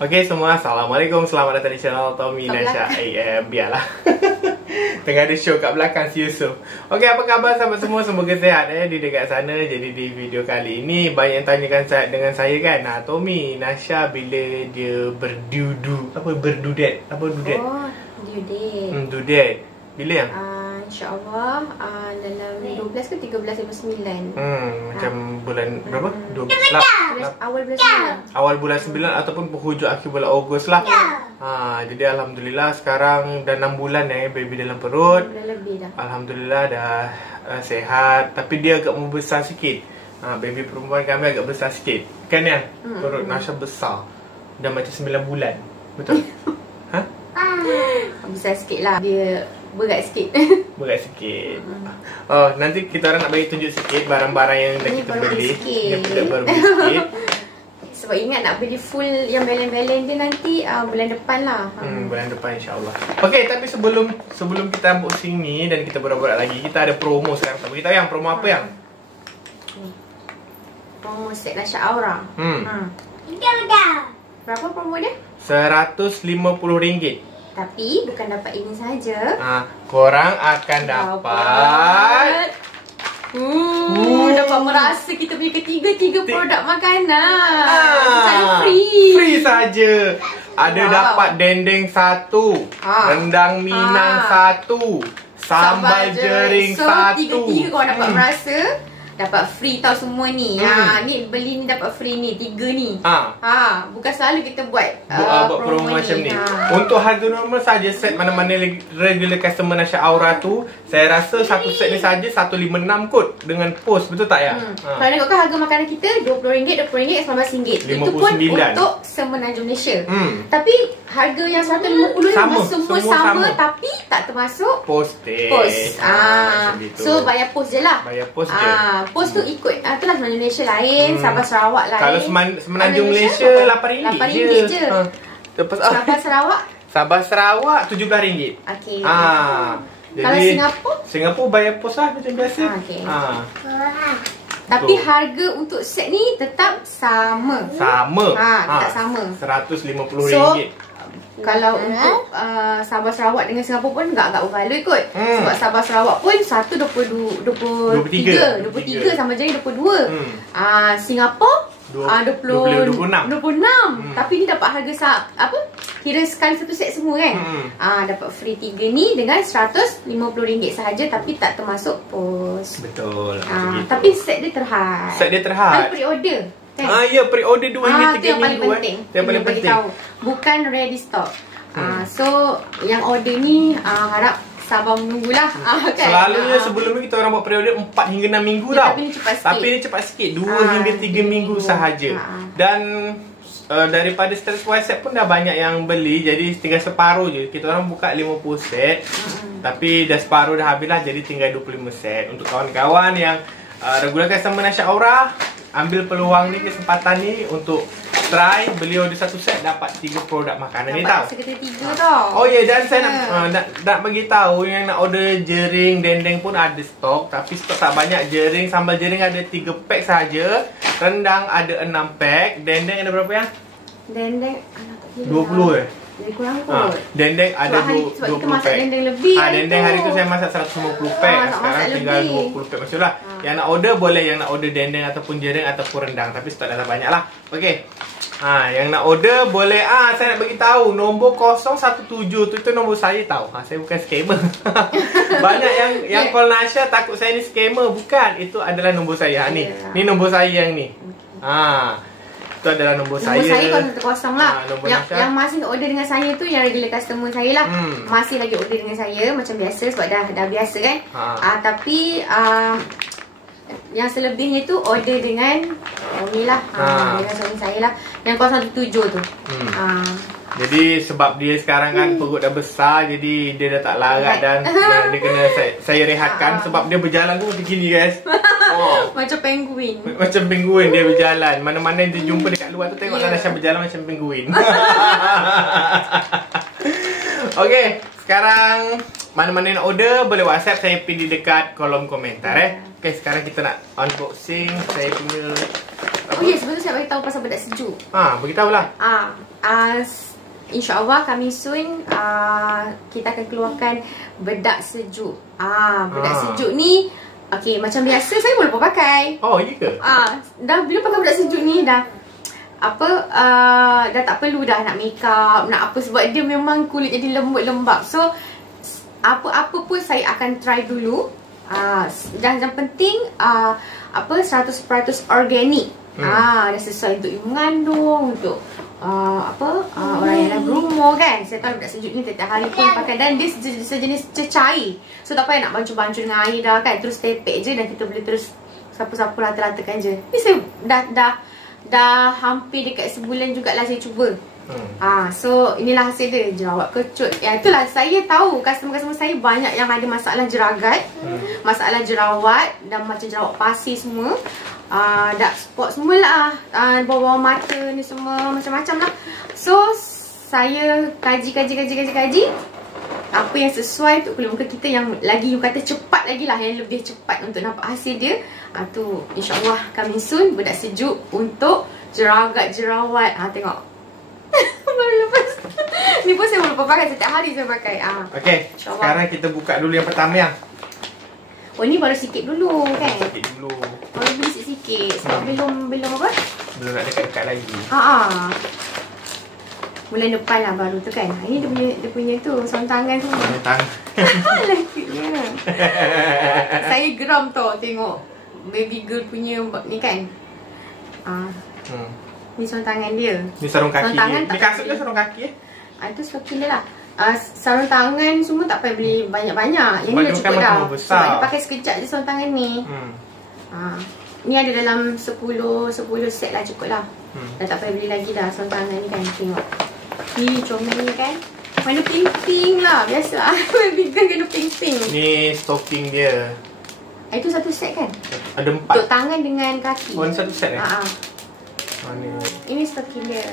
Okey semua, Assalamualaikum. Selamat datang di channel Tommy Nasha AM. Biarlah. Tengah ada show kat belakang si Yusuf. Okey, apa khabar sahabat semua? Semoga sihat di dekat sana. Jadi di video kali ini banyak yang tanyakan dengan saya kan. Nah, Tommy Nasha bila dia berdudet. Apa dudet? Oh, due date. Dudet. Bila yang? InsyaAllah dalam 12 ke 13/9. Macam bulan berapa? Awal bulan 9. Awal bulan 9 ataupun penghujung akhir bulan Ogos lah. Jadi Alhamdulillah sekarang dah 6 bulan baby dalam perut. Dah lebih dah. Alhamdulillah dah sihat. Tapi dia agak membesar sikit. Baby perempuan kami agak besar sikit. Kan ya? Perut Nasha besar. Dah macam 9 bulan. Betul? Besar sikit lah. Dia berat sikit. Berat sikit. Nanti kita orang nak bagi tunjuk sikit barang-barang yang dah kita beli. Dia baru beli sikit. Sebab ingat nak beli full yang belen-belen dia nanti bulan depan lah. Bulan depan insyaAllah. Okey, tapi sebelum kita unboxing ni dan kita borak-borak lagi, kita ada promo sekarang. Kita yang promo apa yang? Promo set Nasha Aura. Berapa promo dia? RM150. Tapi bukan dapat ini saja. Korang akan dapat dapat merasa kita punya ketiga produk makanan. Free saja. Ada dapat dendeng 1, rendang Minang 1, sambal jering 1. Tiga-tiga kau dapat merasa dapat free tau semua ni. Ni beli ni dapat free ni, 3 ni. Bukan selalu kita buat promo macam ni. Untuk harga normal saja set mana-mana regular customer Nasha Aura tu, saya rasa satu set ni saja 156 kot dengan post, betul tak ya? Kalau tengokkan harga makanan kita RM20, RM20, RM19. Itu pun untuk semenanjung Malaysia. Tapi harga yang 150 ni semua sama tapi tak termasuk postage. So bayar post je lah. Bayar post je. Post tu ikut itulah semenanjung Malaysia lain, Sabah Sarawak lain. Kalau semenanjung Malaysia RM8 je. Sabah Sarawak RM17. Okey. Kalau Singapura bayar pos lah macam biasa. Tapi harga untuk set ni tetap sama. Tetap sama. RM150. So, kalau untuk Sabah Sarawak dengan Singapura pun agak overvalue kot. Sebab Sabah Sarawak pun 23 sama jadi 22. Singapura 26. Tapi ni dapat harga kira sekali satu set semua kan. Dapat free 3 ni dengan RM150 sahaja tapi tak termasuk pos. Betul. Tapi set dia terhad. Kan pre-order. Ya, pre-order 2 hingga 3 minggu. Itu yang paling penting. Yang paling penting. Bukan ready stock. So yang order ni harap sabar menunggulah. Kan? Selalunya sebelum ni kita orang buat periode 4 hingga 6 minggu tau. Tapi ni cepat sikit. 2 hingga 3 minggu sahaja. Dan daripada status WhatsApp pun dah banyak yang beli. Jadi tinggal separuh je. Kita orang buka 50 set. Tapi dah separuh dah habis lah. Jadi tinggal 25 set. Untuk kawan-kawan yang regular customer Nasha Aura, ambil peluang ni, kesempatan ni untuk try beli order satu set dapat 3 produk makanan ni tau. Dapat sekitar 3 tau. Oh ya, dan saya nak bagi tahu yang nak order jering, dendeng pun ada stok, tapi stok tak banyak. Sambal jering ada 3 pack saja, rendang ada 6 pack, dendeng ada berapa ya? Dendeng 20 Lebih kurang kot. Dendeng ada 20 sebab kita masak pack. dendeng lebih dendeng hari tu saya masak 150 pack. Sekarang tinggal 20 pack macam lah. Yang nak order boleh, yang nak order dendeng ataupun jering ataupun rendang, tapi stok dah banyak lah. Okey. Yang nak order boleh. Saya nak bagi tahu nombor 017 tu itu nombor saya tahu. Saya bukan scammer. Banyak yang call Nasha takut saya ni scammer. Bukan, itu adalah nombor saya. Ni nombor saya yang ni. Itu adalah nombor saya. Nombor saya 010 lah. Yang masih order dengan saya tu yang regular customer saya lah. Masih lagi order dengan saya macam biasa sebab dah biasa kan. Tapi yang selebihnya tu order dengan ni lah. Dengan suami saya lah. Yang 017 tu. Jadi sebab dia sekarang kan perut dah besar, jadi dia dah tak larat dan dia kena saya rehatkan sebab dia berjalan tu macam gini guys. Macam penguin. Macam penguin dia berjalan. Mana-mana dia jumpa dekat luar tu tengoklah Nasha berjalan macam penguin. Okey, sekarang mana-mana nak order boleh WhatsApp saya pin di dekat kolom komentar Okey, sekarang kita nak unboxing saya punya Oh ya, sebelum tu saya beritahu pasal bedak sejuk. Beritahulah. InsyaAllah coming soon kita akan keluarkan bedak sejuk. Bedak sejuk ni macam biasa saya boleh pakai. Oh, iya ke? Dah bila pakai bedak sejuk ni dah dah tak perlu dah nak make up, nak apa, sebab dia memang kulit jadi lembut lembap. So apa-apa pun saya akan try dulu. Dan yang penting 100% organik. Dah sesuai untuk ibu mengandung, untuk orang yang dah berumur kan. Saya tahu bedak sejuk ni setiap hari pun pakai, dan dia sejenis cecair. So tak payah nak bancuh-bancuh dengan air dah kan. Terus tepek je dan kita boleh terus sapu-sapu rata-ratakan je. Ni saya dah hampir dekat sebulan jugalah saya cuba. So inilah hasil dia, jerawat kecut. Itulah saya tahu customer-customer saya banyak yang ada masalah jeragat, masalah jerawat dan macam jerawat pasir semua. Dark spot semualah, bawah mata ni semua macam-macam lah. So saya kaji apa yang sesuai untuk kulit muka kita, yang lagi you kata cepat lagi lah, yang lebih cepat untuk nampak hasil dia. Tu insyaAllah coming soon, bedak sejuk untuk jeragat jerawat. Tengok baru lepas. Ni pun saya boleh pakai setiap hari, saya pakai. Okay, sekarang kita buka dulu yang pertama yang. Oh, ni baru sikit dulu kan? Sikit dulu. Baru beli sikit sebab belum apa? Belum nak dekat-dekat lagi. Bulan depan lah baru tu kan. Ini dia punya tu, sarung tangan tu. Sarung tangan. Lakinya. Saya geram tau tengok baby girl punya ni kan. Ni sarung tangan dia. Ni sarung kaki. Ni kasut ke sarung kaki Itu seperti dia lah. Sarung tangan semua tak payah beli banyak-banyak. Yang ni dah cukup dah. Sebab dia pakai sekejap je sarung tangan ni. Ni ada dalam 10 set lah, cukup lah. Dah tak payah beli lagi dah sarung tangan ni kan. Tengok. Comel ni kan. Warna pink-pink lah. Biasa baby girl kena pink-pink. Ni stocking dia. Itu satu set kan? Ada 4. Untuk tangan dengan kaki. Oh, ni satu set Ini stocking dia.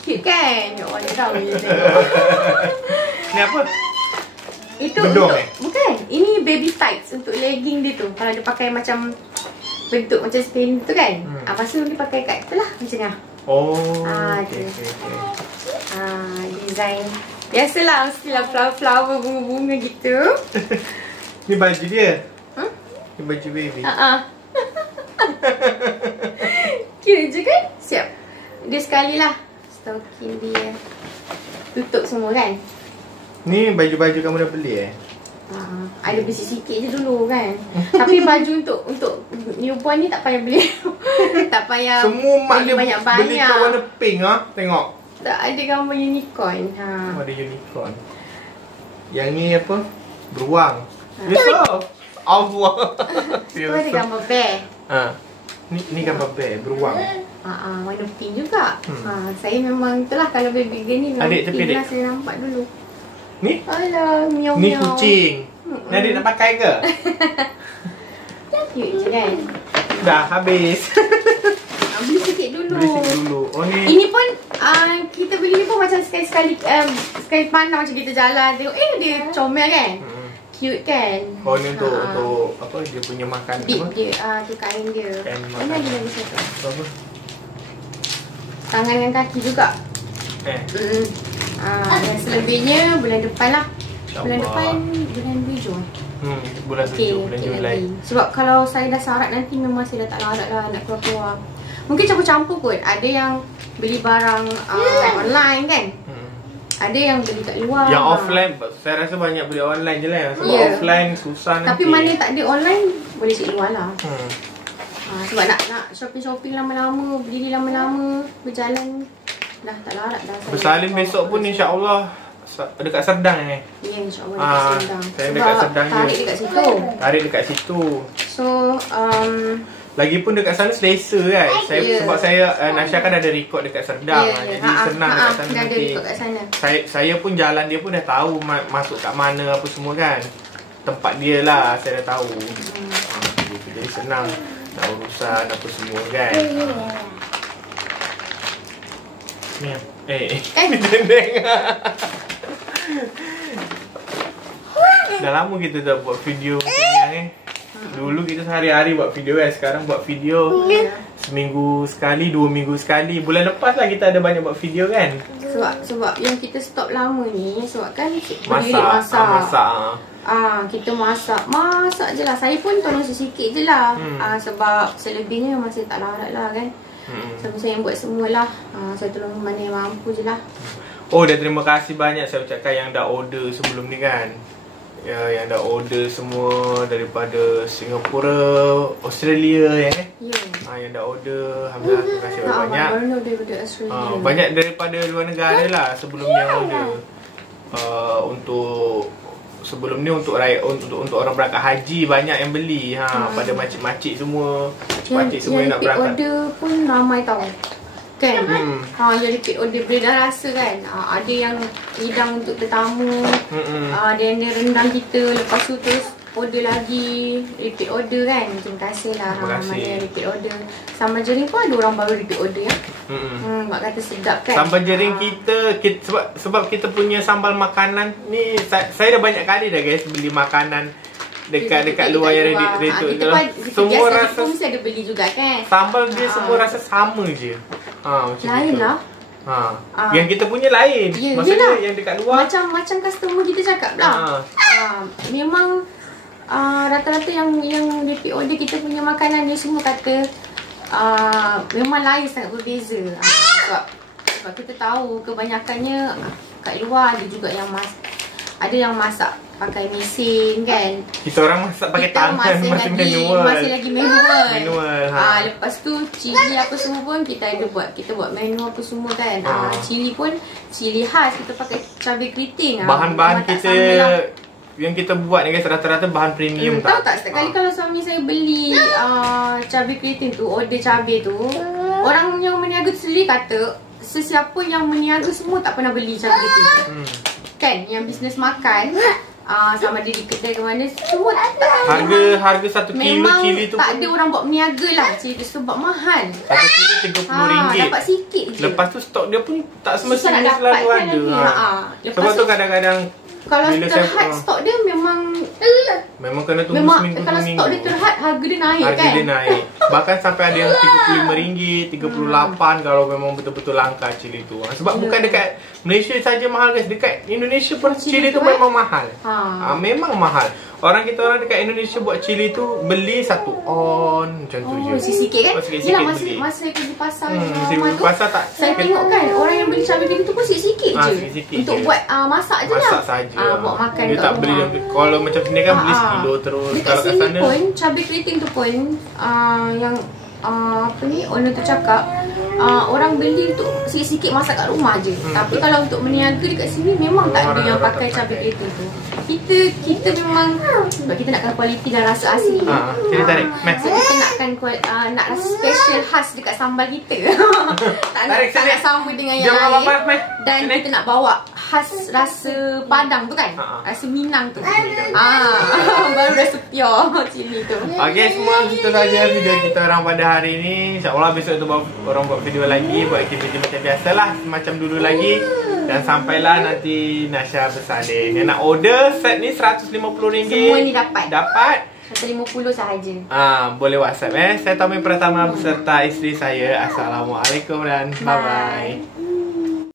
Cute kan? Ya Allah, dia tahu je Ni apa? Itu bedong bukan. Ini baby tights untuk legging dia tu. Kalau dia pakai macam bentuk macam spin tu kan. Lepas tu dia pakai kat tu lah macam ni. Okay. Design biasalah, mestilah flower-flower, bunga-bunga gitu. Ni baju dia? Ni baju baby? Cute je kan? Siap. Dia sekali lah stocking dia. Tutup semua kan? Ni baju-baju kamu dah beli ada beli sikit je dulu kan. Tapi baju untuk newborn ni tak payah beli. Tak payah. Semua mak dia banyak-banyak. Beli kat warna pink Tengok. Tak ada gambar unicorn. Ada unicorn. Yang ni apa? Beruang. Besar. Allah. Tu ada gambar bear. Ni gambar bear, beruang. Warna pink juga. Saya memang itulah, kalau baby girl ni memang pink lah saya nampak dulu. Ni? Alah, miau-miau. Ni kucing. Ni adik nak pakai ke? Cute je kan? Dah habis. Beli sikit dulu. Oh ni. Ini pun kita beli ni pun macam sekali pandang macam kita jalan tengok dia comel kan? Cute kan? Oh ni untuk apa, dia punya makan bib dia, tu kain dia. Ini lagi satu. Apa? Tangan dengan kaki juga. Dan selebihnya bulan depan lah. Bulan depan, bulan 7 bulan 7, bulan Julai. Sebab kalau saya dah sarat nanti memang saya dah tak larat lah nak keluar-keluar. Mungkin campur-campur kot. Ada yang beli barang online kan. Ada yang beli kat luar. Yang offline, saya rasa banyak beli online je lah. Sebab offline susah nanti. Tapi mana tak ada online, boleh cek luar lah. Sebab nak shopping-shopping lama-lama, berdiri lama-lama, berjalan, dah tak larat dah. Bersalin besok pun insyaAllah dekat Serdang Ya, insyaAllah dekat Serdang. Saya dekat Serdang je. Tarik dekat situ. So, lagipun dekat sana selesa kan. Sebab saya Nasha kan ada record dekat Serdang. Jadi senang dekat sana nanti. Saya pun jalan dia pun dah tahu masuk kat mana apa semua kan. Tempat dia lah saya dah tahu. Jadi senang nak urusan apa semua kan. Ni dendeng. Dah lama kita dah buat video macam ni. Dulu kita sehari-hari buat video kan. Sekarang buat video seminggu sekali, 2 minggu sekali. Bulan lepas lah kita ada banyak buat video kan. Sebab yang kita stop lama ni sebab kan masak. Kita masak je lah. Saya pun tolong sikit je lah. Sebab selebihnya masih tak larat lah kan. Sebab saya yang buat semualah. Saya tolong mana yang mampu je lah. Oh, dan terima kasih banyak saya ucapkan yang dah order sebelum ni kan. Ya, yang dah order semua daripada Singapura, Australia ya. Yang dah order, alhamdulillah, terima kasih banyak. Daripada Australia. Banyak daripada luar negara lah sebelum ni yang order. Untuk sebelum ni untuk orang berangkat haji banyak yang beli pada makcik-makcik semua. Makcik semua yang nak berangkat. Order pun ramai tau. Kan? Yang repeat order boleh dah rasa kan. Ada yang hidang untuk tetamu. Ada yang rendang kita. Lepas tu terus order lagi. Repeat order kan. Terima kasih lah. Mana yang repeat order. Sambal jering pun ada orang baru repeat order ya. Mak kata sedap kan. Sambal jering kita sebab kita punya sambal makanan ni, saya dah banyak kali dah guys beli makanan dekat luar yang ready tu. Semua rasa mesti ada beli juga kan. Sambal dia semua rasa sama je. Macam lain gitu lah. Yang kita punya lain. Maksudnya yang dekat luar macam customer kita cakap lah. Memang rata-rata yang repeat order kita punya makanan ni semua kata memang lain, sangat berbeza. Sebab kita tahu kebanyakannya kat luar ada juga yang ada yang masak pakai mesin kan. Kita orang masak pakai tangan, masih lagi manual. Lepas tu cili apa semua pun kita buat manual apa semua kan. Cili pun cili khas, kita pakai cabai keriting. Bahan-bahan kita yang kita buat ni guys rata-rata bahan premium tahu tak setiap kali kalau suami saya beli cabai keriting tu, order cabai tu, orang yang meniaga tu sendiri kata sesiapa yang meniaga semua tak pernah beli cabai keriting. Kan, yang bisnes makan sama dia di kedai ke mana, semua harga 1 kilo cili tu tak ada orang buat meniaga lah cili tu sebab mahal. 1 kilo RM30. Dapat sikit je. Lepas tu stok dia pun tak semestinya selalu ada. Sebab tu kadang-kadang kalau terhad stok dia memang kena tunggu seminggu. Kalau stok dia terhad, harga dia naik kan. Harga dia naik. Bahkan sampai ada yang RM35, RM38 kalau memang betul-betul langka cili tu. Sebab bukan dekat Malaysia saja mahal guys, dekat Indonesia pun cili tu memang mahal. Memang mahal. Orang dekat Indonesia buat cili tu beli 1 on macam tu je. Sikit kan? Yelah, masa saya pergi pasar tak. Saya tengok kan orang yang beli cabai keriting tu pun sikit je. Untuk buat masak je lah. Masak saja. Buat makan dia tak beli. Kalau macam sini kan beli sekilo terus. Dekat kalau kat sini sana pun cabai keriting tu pun yang owner tu cakap orang beli untuk sikit-sikit masak kat rumah je. Tapi kalau untuk meniaga dekat sini memang tak ada yang pakai cabai keriting tu. Kita memang sebab kita nakkan kualiti dan rasa asli. Kita tarik. Kita nakkan nak rasa special khas dekat sambal kita. tak nak sama dengan yang lain. Dan kita nak bawa khas rasa Padang tu kan. Rasa Minang tu. Baru rasa pure cili tu. Okay semua, itu saja video kita orang pada hari ni. InsyaAllah besok tu orang buat video lagi, buat aktiviti macam biasalah, macam dulu lagi. Dan sampailah nanti Nasha bersalin. Yang nak order set ni RM150. Semua ni dapat. RM150 sahaja. Boleh WhatsApp Saya Tommy Pratama beserta isteri saya. Assalamualaikum dan bye-bye.